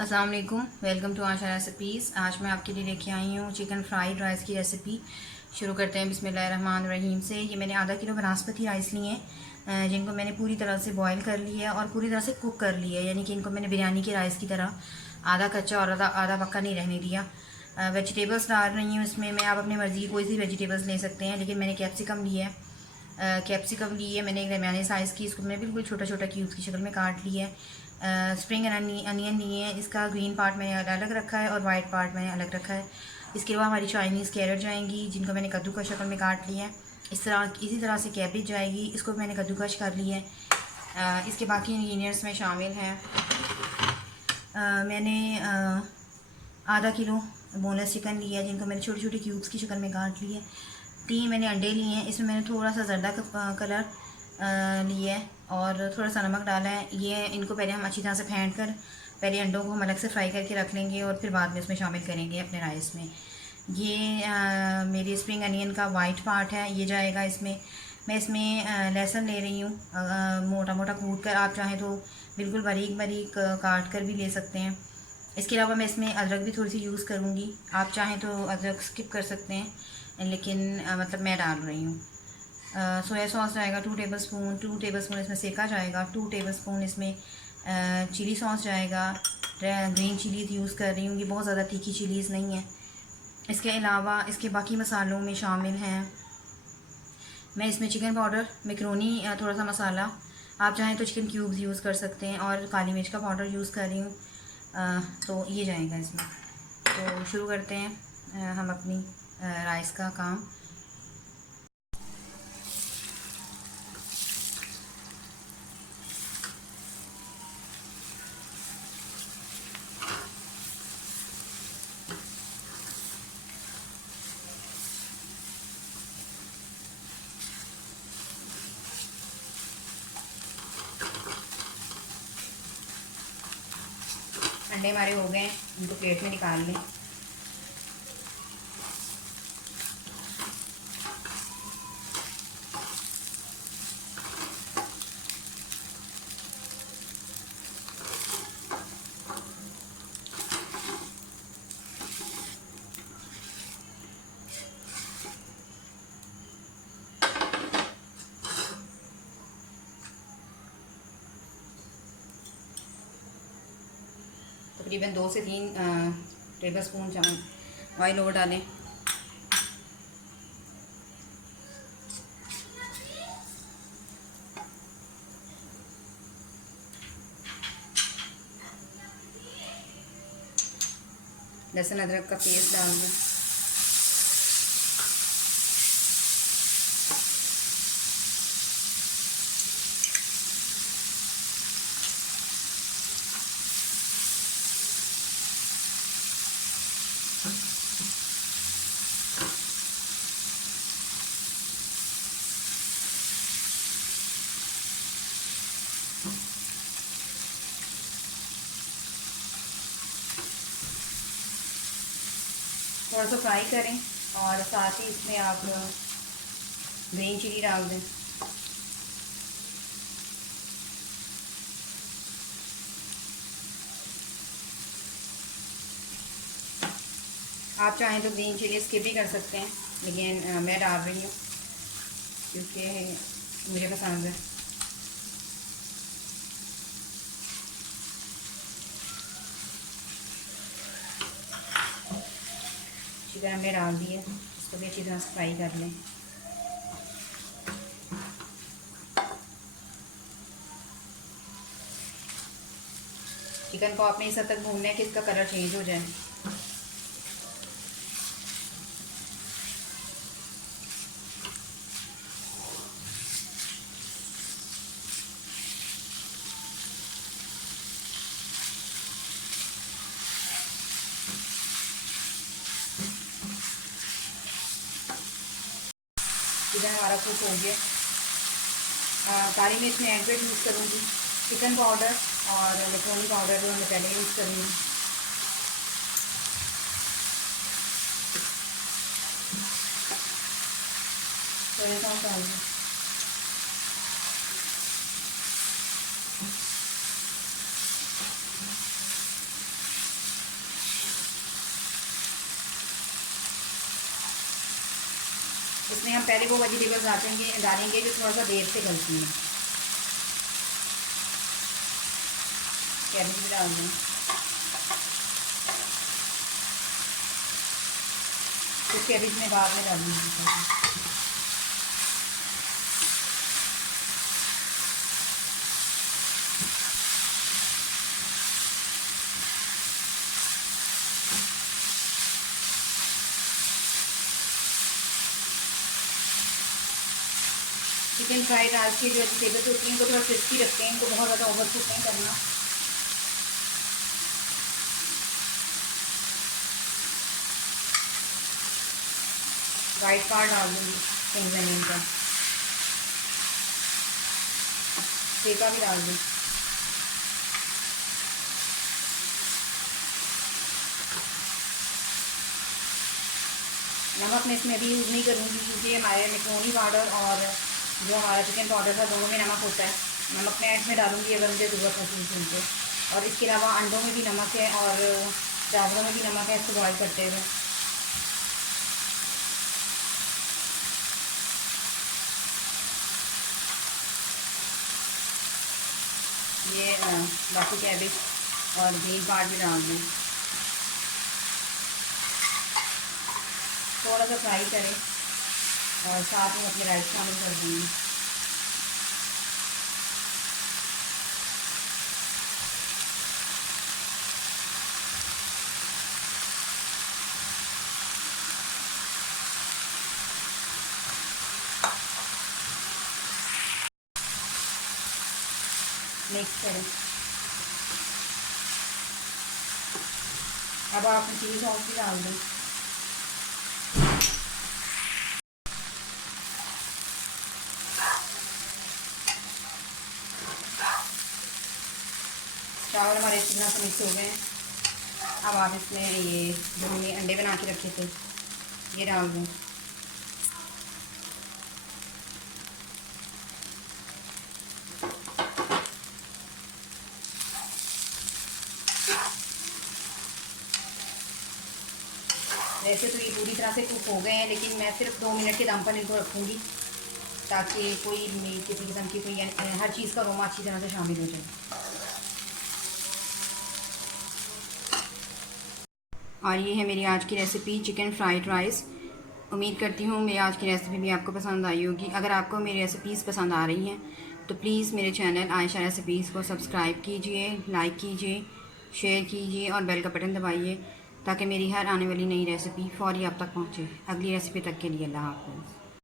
अस्सलाम वालेकुम, welcome to Asha recipes. आज मैं आपके लिए लेके आई हूँ चिकन फ्राइड राइस की रेसिपी। शुरू करते हैं बिस्मिल्लाहिर्रहमानिर्रहीम से। ये मैंने आधा किलो बनास्पति राइस लिए हैं, जिनको मैंने पूरी तरह से बॉईल कर लिया है और पूरी तरह से कुक कर लिया है, यानी कि इनको मैंने बिरयानी के राइस की तरह आधा कच्चा और आधा पक्का नहीं रहने दिया। वेजिटेबल्स डाल रही हूँ इसमें मैं, आप अपनी मर्ज़ी की कोई सी वेजिटेबल्स ले सकते हैं, लेकिन मैंने कैप्सिकम लिया है। कैप्सिकम ली है मैंने एक दरमियाने साइज़ की, इसको मैंने बिल्कुल छोटा छोटा क्यूब्स की शक्ल में काट लिया है। स्प्रिंग अनियन लिए है, इसका ग्रीन पार्ट मैंने अलग रखा है और वाइट पार्ट मैंने अलग रखा है। इसके अलावा हमारी चाइनीज़ कैरेट जाएंगी, जिनको मैंने कद्दूकस शक्ल में काट लिया है। इसी तरह से कैबेज जाएगी, इसको मैंने कद्दूकस कर लिया है। इसके बाकी इंग्रेडिएंट्स में शामिल हैं, मैंने आधा किलो बोनलेस चिकन लिया है, जिनको मैंने छोटे छोटे क्यूब्स की शक्ल में काट लिया है। 3 मैंने अंडे लिए हैं, इसमें मैंने थोड़ा सा जर्दा का कलर लिया है और थोड़ा सा नमक डाला है। ये इनको पहले हम अच्छी तरह से फेंट कर पहले अंडों को हम अलग से फ्राई करके रख लेंगे और फिर बाद में उसमें शामिल करेंगे अपने राइस में। ये मेरी स्प्रिंग अनियन का वाइट पार्ट है, ये जाएगा इसमें। मैं इसमें लहसुन ले रही हूँ, मोटा मोटा कूट कर, आप चाहें तो बिल्कुल बारीक बारीक काट कर भी ले सकते हैं। इसके अलावा मैं इसमें अदरक भी थोड़ी सी यूज़ करूँगी, आप चाहें तो अदरक स्किप कर सकते हैं, लेकिन मतलब मैं डाल रही हूँ। सोया सॉस जाएगा 2 टेबल स्पून इसमें सेका जाएगा। 2 टेबल स्पून इसमें चिली सॉस जाएगा। ग्रीन चिलीज़ यूज़ कर रही हूँ, ये बहुत ज़्यादा तीखी चिलीज़ नहीं है। इसके अलावा इसके बाकी मसालों में शामिल हैं, मैं इसमें चिकन पाउडर, मैक्रोनी, थोड़ा सा मसाला, आप चाहें तो चिकन क्यूब्स यूज़ कर सकते हैं, और काली मिर्च का पाउडर यूज़ कर रही हूँ। तो ये जाएगा इसमें। तो शुरू करते हैं हम अपनी राइस का काम। अंडे हमारे हो गए हैं, इनको प्लेट में निकाल लें। तकरीबन 2 से 3 टेबल स्पून ऑयल और डालें। लहसुन अदरक का पेस्ट डाल दें। थोड़ा सा फ्राई करें और साथ ही इसमें आप ग्रीन चिली डाल दें। आप चाहें तो ग्रीन चिली स्किप भी कर सकते हैं, लेकिन मैं डाल रही हूँ क्योंकि मुझे पसंद है। चिकन हमने डाल दिए, इसको भी अच्छी तरह से फ्राई कर लें। चिकन को आपने इस हद तक भूनना है कि इसका कलर चेंज हो जाए। चिकन हमारा कुक हो गया। काली मिर्च में एडवेट यूज़ करूँगी, चिकन पाउडर और मैक्रोनी पाउडर जो मैं पहले यूज़ करूँगी। सोया सॉस डाल दूँ। इसमें हम पहले वो वेजिटेबल्स डालेंगे जो थोड़ा सा देर से गलती हैं। कैबेज भी डाल दें, तो कैबेज में बाद में डालूँगी। चिकन फ्राइड राइस की जो वेजिटेबल्स होती हैं इनको थोड़ा क्रिस्पी रखते हैं, इनको बहुत ज़्यादा ओवर कुक नहीं करना। वाइट पार्ट डाल दूँगी स्प्रिंग अनियन का, सेका भी डाल दूँ। नमक मैं इसमें अभी यूज़ नहीं करूँगी क्योंकि हमारे मैक्रोनी पाउडर और जो हमारा चिकन पाउडर था दोनों में नमक होता है। नमक मैं इसमें डालूँगी अगर मुझे ज़रूरत महसूस हुई तो। और इसके अलावा अंडों में भी नमक है और चावलों में भी नमक है इसको बॉयल करते हुए। ये बाकी कैबेज और ग्रीन पार्ट भी डाल दें, थोड़ा सा फ्राई करें और साथ में अपने राइस शामिल कर देंगे। मिक्स करें। अब आप चिली सॉस भी डाल दें। चावल हमारे अच्छी तरह से मिक्स हो गए हैं। अब आप इसमें ये जो हमने अंडे बना के रखे थे ये डाल दें। वैसे तो ये पूरी तरह से कुक हो गए हैं, लेकिन मैं सिर्फ 2 मिनट के दम पर इनको रखूँगी ताकि कोई किसी किस्म की कोई हर चीज़ का अरोमा अच्छी तरह से शामिल हो जाए। और ये है मेरी आज की रेसिपी चिकन फ्राइड राइस। उम्मीद करती हूँ मेरी आज की रेसिपी भी आपको पसंद आई होगी। अगर आपको मेरी रेसिपीज़ पसंद आ रही हैं तो प्लीज़ मेरे चैनल आयशा रेसिपीज़ को सब्सक्राइब कीजिए, लाइक कीजिए, शेयर कीजिए और बेल का बटन दबाइए ताकि मेरी हर आने वाली नई रेसिपी फ़ौरी आप तक पहुँचे। अगली रेसिपी तक के लिए अल्लाह हाफ़िज़।